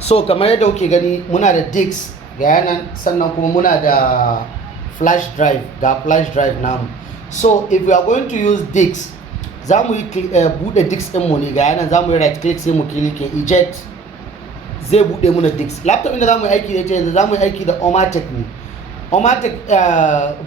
So kamar yadda kuke gani muna da disk ga yanan, sannan kuma muna da flash drive, ga flash drive namu. So if we are going to use disk, za mu yi buɗe disk ɗin mu ne ga yanan, za mu yi right click sai mu click eject, zai buɗe muna disk. Laptop inda za mu yi aiki da ita yanzu za mu yi aiki da Omatech ne. Omatech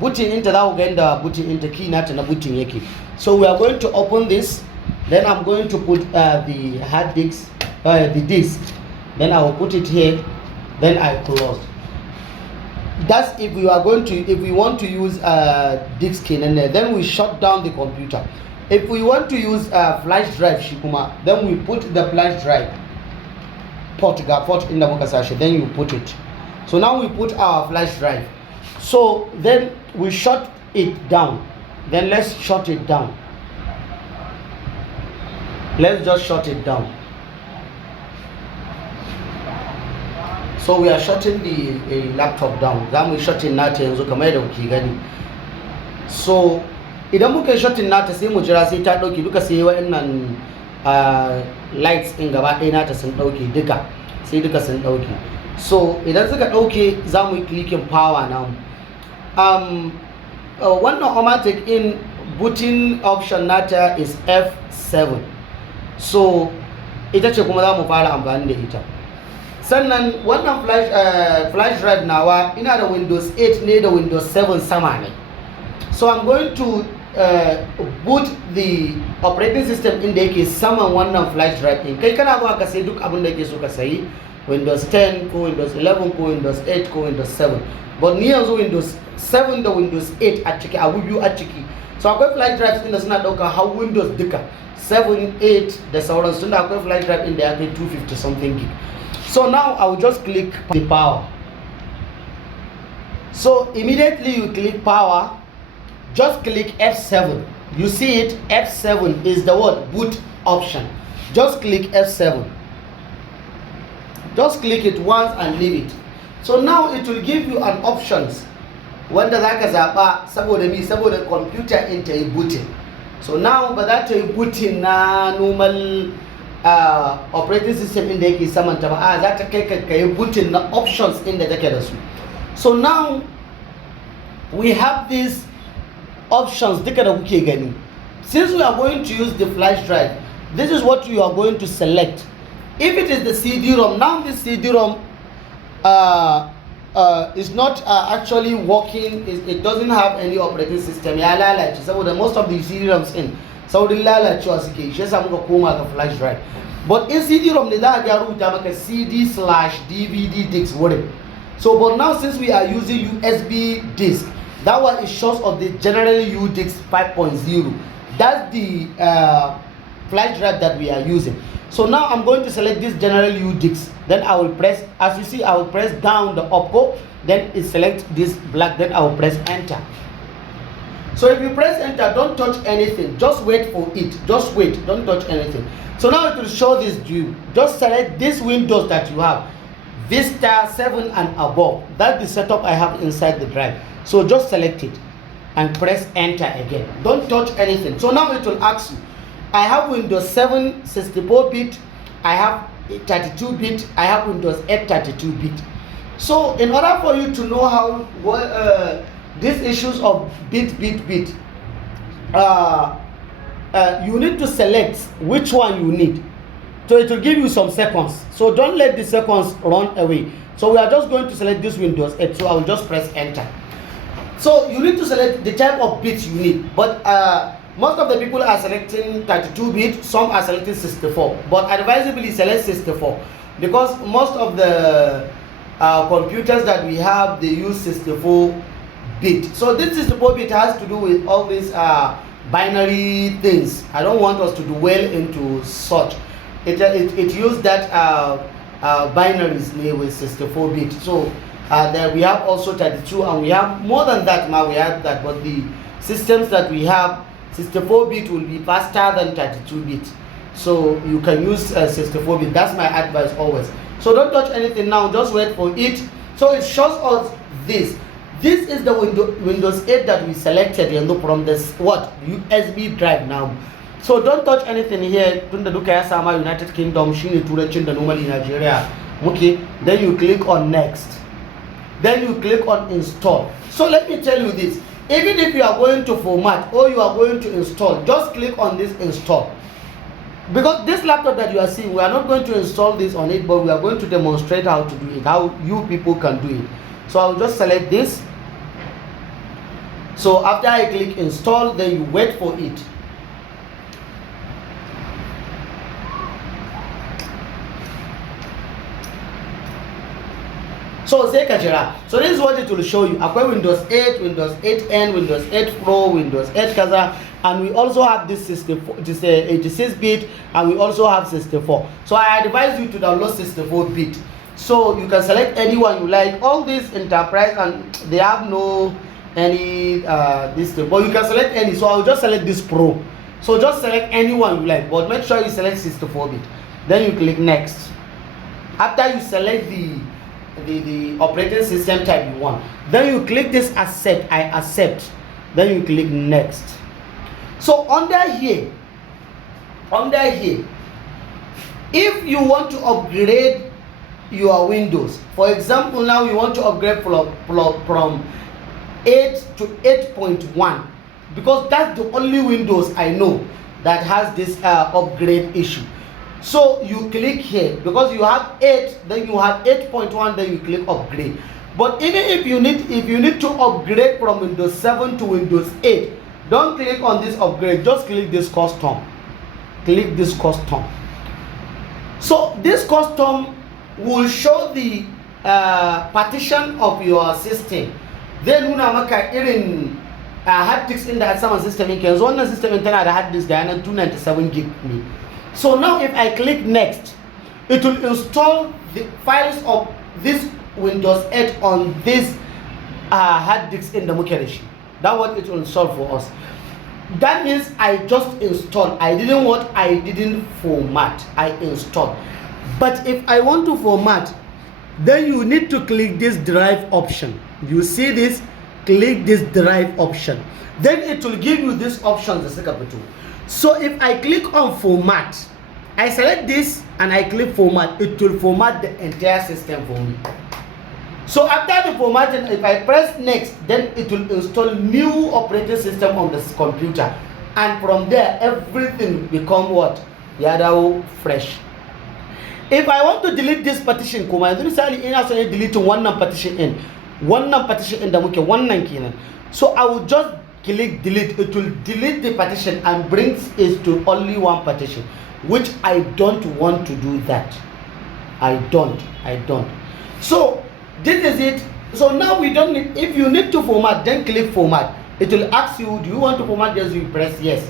booting ɗinta za ku ga yadda booting ɗinta key nata na booting yake. So we are going to open this, then I'm going to put the hard disk, the disk. Then I will put it here, then I close. That's if we are going to, if we want to use disk in there, then we shut down the computer. If we want to use flash drive shikuma, then we put the flash drive port in the mukasashi, then you put it. So now we put our flash drive. So then we shut it down. Then let's shut it down. Let's just shut it down. So we are shutting the laptop down. Then we shutting nata yanzu kamar yadda kuke gani. So idan muka shutting nata sai mu jira sai ta dauke duka, sai wa'annan lights din gaba ɗaya nata sun dauke duka, sai duka sun dauke. So idan suka dauke za mu yi clicking power namu. Wannan Omatech in booting option nata is F7. So ita ce kuma za mu fara amfani da ita. Sannan wannan flash drive nawa ina da Windows 8 ne da Windows 7 sama ne. So I'm going to boot the operating system inda yake saman wannan flash drive din. Kai kana zuwa ka sai duk abin da yake so ka sayi, Windows 10 ko Windows 11 ko Windows 8 ko Windows 7. But ni yanzu Windows 7 da Windows 8 a ciki, abu biyu a ciki. So akwai flash drive din da suna dauka har Windows duka 7, 8 da sauransu, tunda akwai flash drive din da ya kai 250 something gig. So now I will just click the power. So immediately you click power, just click F7. You see it, F7 is the word boot option. Just click F7. Just click it once and leave it. So now it will give you an options wanda zaka zaba saboda mi, saboda computer in ta yi booting. So now ba za ta yi booting na normal operating system inda yake samanta ba, za ta kai ka yi booting na options inda take da su. So now we have these options duka da kuke gani. Since we are going to use the flash drive, this is what you are going to select. If it is the CD-ROM, now this CD-ROM is not actually working, it doesn't have any operating system. Ya lalace saboda most of the CD-ROMs in saurin lalacewa suke, shi yasa muka koma ga flash drive. But in CD-ROM ne za a ga rubuta maka CD/DVD disk wurin. So but now since we are using USB disk, that one is shows of the general U disk 5.0. That's the flash drive that we are using. So now I'm going to select this general U disk. Then I will press, as you see, I will press down the oppo. Then it select this black. Then I will press enter. So if you press enter, don't touch anything. Just wait for it. Just wait. Don't touch anything. So now it will show this view. Just select this Windows that you have, Vista 7 and above. That's the setup I have inside the drive. So just select it and press enter again. Don't touch anything. So now it will ask you, I have Windows 7 64-bit, I have 32-bit, I have Windows 8 32-bit. So in order for you to know how these issues of bit, you need to select which one you need. So it will give you some seconds. So don't let the seconds run away. So we are just going to select this Windows 8. So I will just press enter. So you need to select the type of bit you need. But most of the people are selecting 32-bit, some are selecting 64. But advisably select 64 because most of the computers that we have, they use 64-bit. So this 64-bit has to do with all these binary things. I don't want us to dwell into such. It used that binaries with 64-bit. So then we have also 32, and we have more than that. Now we have that, but the systems that we have, 64-bit will be faster than 32-bit. So you can use 64-bit. That's my advice always. So don't touch anything now. Just wait for it. So it shows us this. This is the Windows 8 that we selected from this USB drive now. So don't touch anything here. Tunda duka ya sama United Kingdom shine turancin da normally Nigeria Okay, then you click on next, then you click on install. So let me tell you this, even if you are going to format or you are going to install, just click on this install. Because this laptop that you are seeing, we are not going to install this on it, but we are going to demonstrate how to do it, how you people can do it. So I'll just select this. So after I click install, then you wait for it. So sai ka jira. So this is what it will show you. Akwai Windows 8, Windows 8N, Windows 8 Pro, Windows 8 kaza, and we also have this 86-bit, and we also have 64. So I advise you to download 64-bit. So you can select any one you like. All these enterprise, and they have no any this thing, but you can select any. So I'll just select this Pro. So just select any one you like, but make sure you select 64-bit. Then you click next. After you select the operating system type you want, then you click this accept. I accept. Then you click next. So under here, if you want to upgrade your Windows, for example, now you want to upgrade from 8 to 8.1, because that's the only Windows I know that has this upgrade issue. So you click here, because you have 8, then you have 8.1, then you click upgrade. But even if you need to upgrade from Windows 7 to Windows 8, don't click on this upgrade, just click this custom. Click this custom. So this custom will show the partition of your system. Then nuna maka irin hard disk in da saman system ɗin, yanzu wannan system ɗin tana da hard disk da yanar 297 gig ne. So now if I click next, it will install the files of this Windows 8 on this hard disk in the muke da shi. That's what it will install for us. That means I just installed. I didn't format. I installed. But if I want to format, then you need to click this drive option. You see this? Click this drive option. Then it will give you this option, the second two. So if I click on format, I select this and I click format, it will format the entire system for me. So after the formatting, if I press next, then it will install new operating system on this computer, and from there everything become what? Yadda fresh. If I want to delete this partition, kuma yanzu misali ina so ne delete wannan partition in da muke wannan kenan. So I will just click delete. It will delete the partition and brings it to only one partition, which I don't want to do that. I don't. So this is it. So now we don't need, if you need to format, then click format. It will ask you, do you want to format? Yes, you press yes.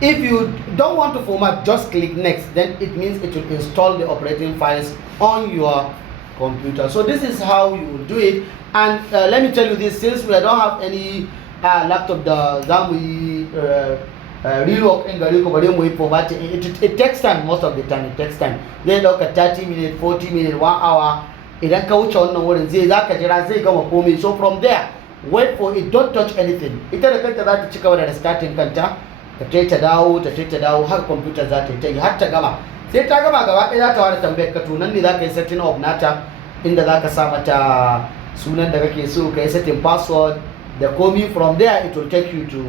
If you don't want to format, just click next. Then it means it will install the operating files on your computer. So this is how you will do it. And let me tell you this, since we don't have any laptop that we reload in the format, it takes time. Most of the time it takes time. They look at 30 minutes, 40 minutes, 1 hour. Idan ka wuce wannan wurin zaka jira zai gama komai. So from there, wait for it, don't touch anything. Ita da kanta za ta ci gaba da restarting kanta, ta dawo har computer za ta yi har ta gama. Sai ta gama gaba ɗaya za ta ware tambayar ka, to nan ne za ka yi setting of nata, inda za ka sa mata sunan da kake so, ka yi setting password da komi. From there it will take you to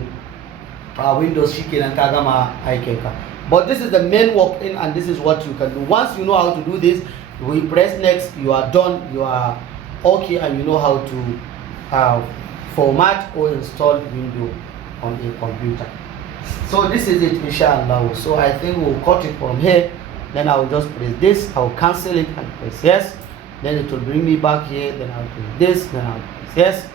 Windows, shikenan ka gama aikinka. But this is the main work in, and this is what you can do. Once you know how to do this, we press next, you are done, you are okay, and you know how to format or install Windows on a computer. So this is it, inshallah. So I think we'll cut it from here. Then I will just press this, I will cancel it and press yes. Then it will bring me back here. Then I'll press this, then I'll press yes.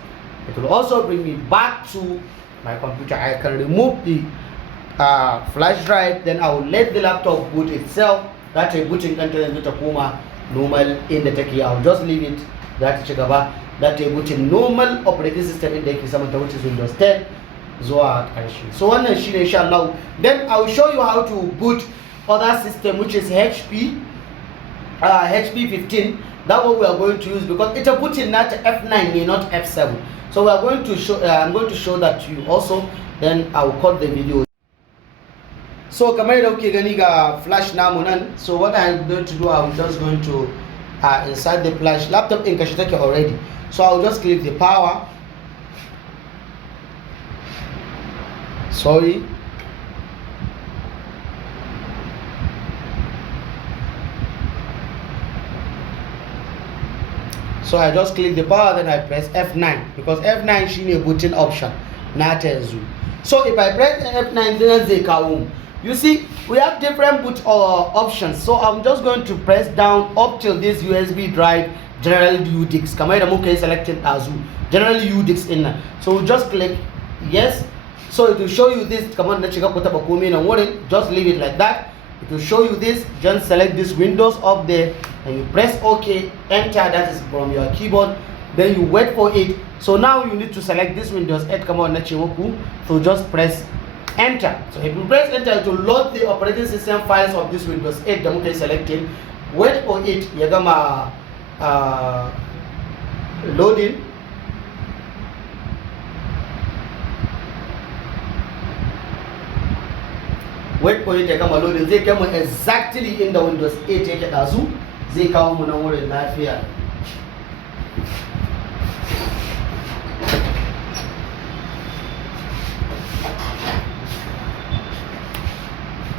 It will also bring me back to my computer. I can remove the flash drive. Then I will let the laptop boot itself. That a booting content with a Kuma normal in the techie. I'll just leave it. That chigaba. That a booting normal operating system in the Kisamata, which is Windows 10. Zuwa ƙarshe. So wannan shine inshallah. Then I will show you how to boot other system, which is HP 15. That what we are going to use, because it's a booting not F9, not F7. So we are going to show. I'm going to show that to you also. Then I will cut the video. So kamar da kuke gani ga flash namu nan. So what I'm going to do, I'm just going to inside the flash laptop in kashe take already. So I'll just click the power. Sorry. So I just click the power, then I press F9 because F9 shine a button option, not a zoom. So if I press F9, then they come. You see, we have different boot options. So I'm just going to press down up till this USB drive, general UDIX. Kamay da muka selected as general UDIX in. So we'll just click yes. So it will show you this. Come on, let's check out just leave it like that. It will show you this. Just select this Windows up there and you press OK, enter, that is from your keyboard. Then you wait for it. So now you need to select this Windows 8. Come on, so just press enter. So if you press enter, it will load the operating system files of this Windows 8 that you selected. Wait for it. Yagama loading. Wait for it ya gama loading, zai kai mu exactly in the Windows 8 yake dazu, zai kawo mu nan wurin lafiya.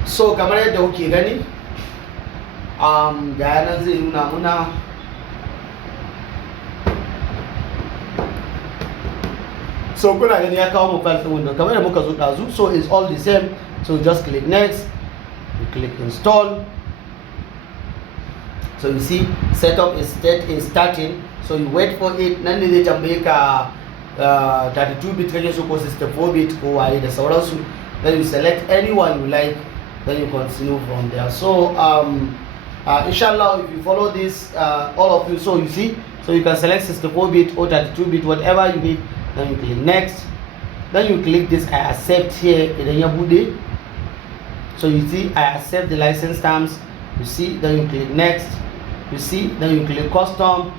So kamar yadda kuke gani, ga yanan zai nuna muna so kuna gani ya kawo mu file din Windows kamar yadda muka zo dazu. So it's all the same. So just click next, you click install. So you see setup is starting. So you wait for it. Nan ne zai tambaye ka 32-bit kake so ko 64-bit ko waye da sauransu. Then you select anyone you like, then you continue from there. So inshallah, if you follow this, all of you, so you see, so you can select 64-bit or 32-bit, whatever you need. Then you click next. Then you click this I accept here in your body. So you see I accept the license terms. You see, then you click next. You see, then you click custom.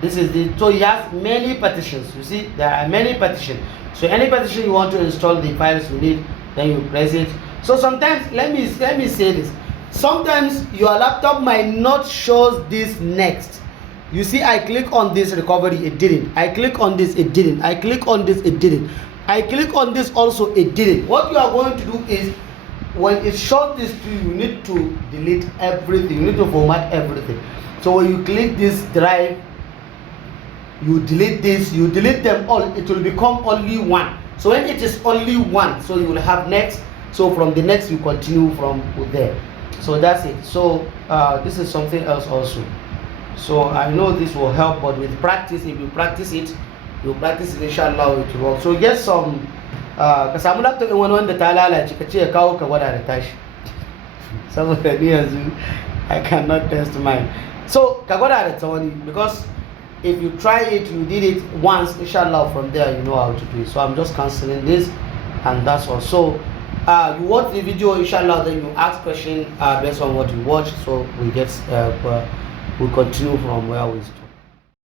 This is the, so it has many partitions. You see, there are many partitions. So any partition you want to install the files you need, then you press it. So sometimes, let me say this. Sometimes your laptop might not show this next. You see, I click on this recovery, it didn't. I click on this, it didn't. I click on this, it didn't. I click on this also, it didn't. What you are going to do is, when it shows this to you, you need to delete everything. You need to format everything. So when you click this drive, you delete this, you delete them all, it will become only one. So when it is only one, so you will have next. So from the next, you continue from there. So that's it. So this is something else also. So I know this will help, but with practice, if you practice it, inshallah it will work. So get some ka samu laptop din wani wanda ta lalace ka ce ya kawo ka gwada da tashi, saboda ni yanzu I cannot test mine. So ka gwada da ta wani, because if you try it, you did it once, inshallah from there you know how to do it. So I'm just cancelling this, and that's all. So you watch the video, inshallah, then you ask question based on what you watch. So we get we continue from where we